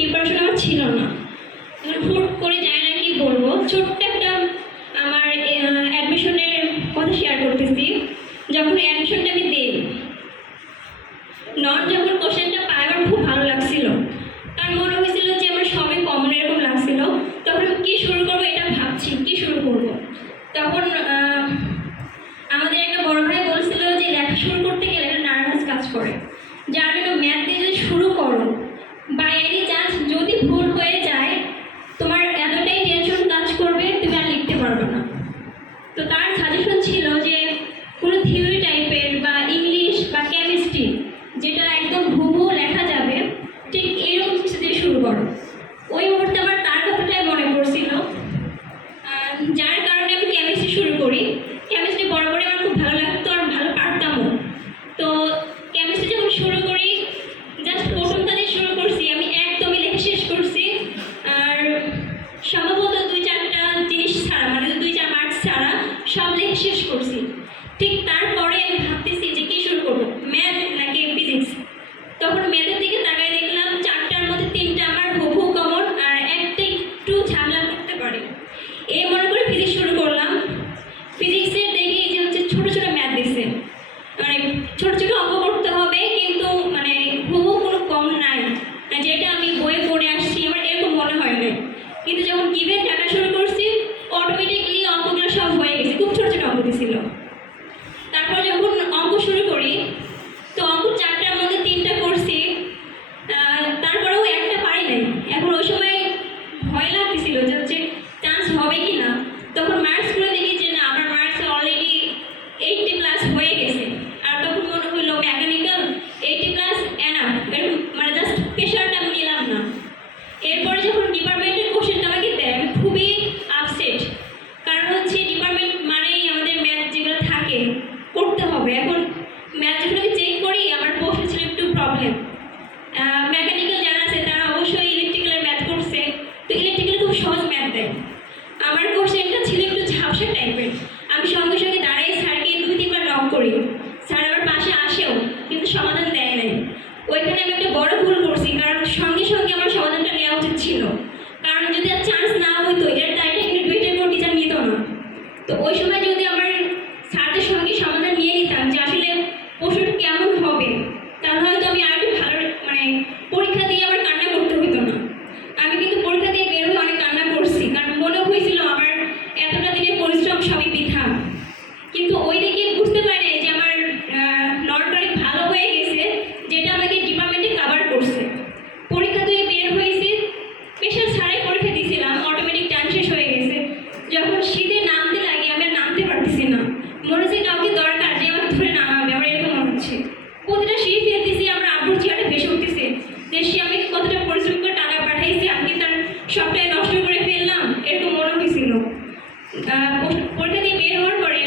Preparation আমার ছিল না। এখন হুট করে জানি না কি বলব, ছোট্ট একটা আমার অ্যাডমিশনের কথা শেয়ার করতেছি। যখন অ্যাডমিশনটা আমি দিই নন যখন কোশ্চেনটা পাই আমার খুব ভালো লাগছিল কারণ মনে হয়েছিল যে আমার সবই কমন এরকম লাগছিল তখন আমি কী শুরু করব এটা ভাবছি কী শুরু করব তখন আহ, আমাদের একটা বড় ভাই বলছিল যে লেখা শুরু করতে গেলে একটা নার্ভাস কাজ করে যার জন্য ম্যাথ দিয়ে যদি শুরু করো বাই এনি চান্স যদি ভুল হয়ে যায় তোমার এতটাই টেনশন কাজ করবে তুমি আর লিখতে পারবে না তো তার সাজেশন ছিল যে কোনো থিওরি টাইপের বা ইংলিশ বা কেমিস্ট্রি যেটা একদম হুবহু লেখা যাবে, ঠিক এরকম কিছু দিয়ে শুরু করো। ওই মুহূর্তে আমার তার কথাটাই মনে পড়ছিল। যার সব লেখা শেষ করছি। ঠিক তারপরে আমি ভাবতেছি যে কী শুরু করব? ম্যাথ নাকি ফিজিক্স তখন ম্যাথের দিকে তাকায় দেখলাম চারটার মধ্যে তিনটা আমার হুবহু কমন আর একটা একটু ঝামেলা করতে পারে। এই মনে করে ফিজিক্স শুরু করলাম। ফিজিক্সের দেখি যে হচ্ছে ছোটো ছোটো ম্যাথ দিচ্ছে মানে ছোট ছোট অঙ্ক করতে হবে কিন্তু মানে হুবহু কোনো কম নাই। যেটা আমি বইয়ে পড়ে আসছি, আমার এরকম মনে হয় না কিন্তু যখন গিভেন ডাটা শুরু করছি অটোমেটিকলি অঙ্কগুলো সব হয়ে গেছে খুব দিছিল তারপর যখন অঙ্ক শুরু করি, তো অঙ্ক চারটার মধ্যে তিনটা করছি। তারপরেও একটা পারি নাই। এখন ওই সময় ভয় লাগতেছিল যে হচ্ছে চান্স হবে কি না তখন মার্কস করে দেখি যে না, আমার মার্কস অলরেডি এইটটি প্লাস হয়ে গেছে। আর তখন মনে হলো মেকানিক্যাল এইটটি প্লাস এনাফ এরকম মানে জাস্ট প্রেশারটা আমি নিলাম না। এরপরে যখন ডিপার্টমেন্টের কোশ্চেনটা আমাকে দেয়, আমি খুবই আপসেট কারণ হচ্ছে ডিপার্টমেন্ট মানেই আমাদের ম্যাথ যেগুলো থাকে করতে হবে এখন ম্যাথ যখন আমি চেক করি আমার প্রশ্ন ছিল একটু প্রবলেম মেকানিক্যাল যারা আছে তারা অবশ্যই ইলেকট্রিক্যালের ম্যাথ করছে তো ইলেকট্রিক্যালে খুব সহজ ম্যাথ দেয় আমার কোশ্চেনটা ছিল একটু ল্যাঙ্গুয়েজ আমি সঙ্গে সঙ্গে দাঁড়াই স্যারকে দুই তিনবার নক করি। স্যার আমার পাশে আসেও কিন্তু সমাধান দেয় নাই। ওইখানে আমি একটা বড় ভুল করছি, কারণ সঙ্গে সঙ্গে আমার সমাধানটা নেওয়া উচিত ছিল। কারণ যদি আর চান্স না হইতো এর দায়টা কিন্তু দুইটার কোনো টিচার নিত না। তো ওই সময় যদি আমার স্যারদের সঙ্গে সমাধান নিয়ে নিতাম যে আসলে প্রশ্নটা কেমন হবে তাহলে হয়তো আমি আরও একটু ভালো মানে পরীক্ষা দিয়ে আমার কান্না করতে হতো না আমি কিন্তু পরীক্ষা দিয়ে বের হয়ে অনেক কান্না করছি কারণ মনে হয়েছিল আমার এতটা দিনের পরিশ্রম সবই বৃথা কিন্তু ওই দিকে বুঝতে পারি যে আমার নটটা অনেক ভালো হয়ে গেছে, যেটা আমাকে ডিপার্টমেন্টে কাভার করছে। পরীক্ষা দিয়ে বের হয়েছে প্রেশার ছাড়াই পরীক্ষা দিয়েছিলাম অটোমেটিক টাইম শেষ হয়ে গেছে। যখন শীতে নামতে লাগে, আমি আর নামতে পারতেছি না। মনে হচ্ছে কাউকে দরকার যে আমাকে ধরে নামাবে, আমার এরকম হচ্ছে। প্রতিটা শীত ফেলতেছি আমরা আব্বুর চেয়ারে ভেসে উঠতেছে। যে সে আমাকে কতটা পরিশ্রম করে টাকা পাঠাইছে, আমি তার সবটাই নষ্ট করে ফেললাম, এরকম মনে হয়েছিল পরীক্ষা দিয়ে বের হওয়ার পরে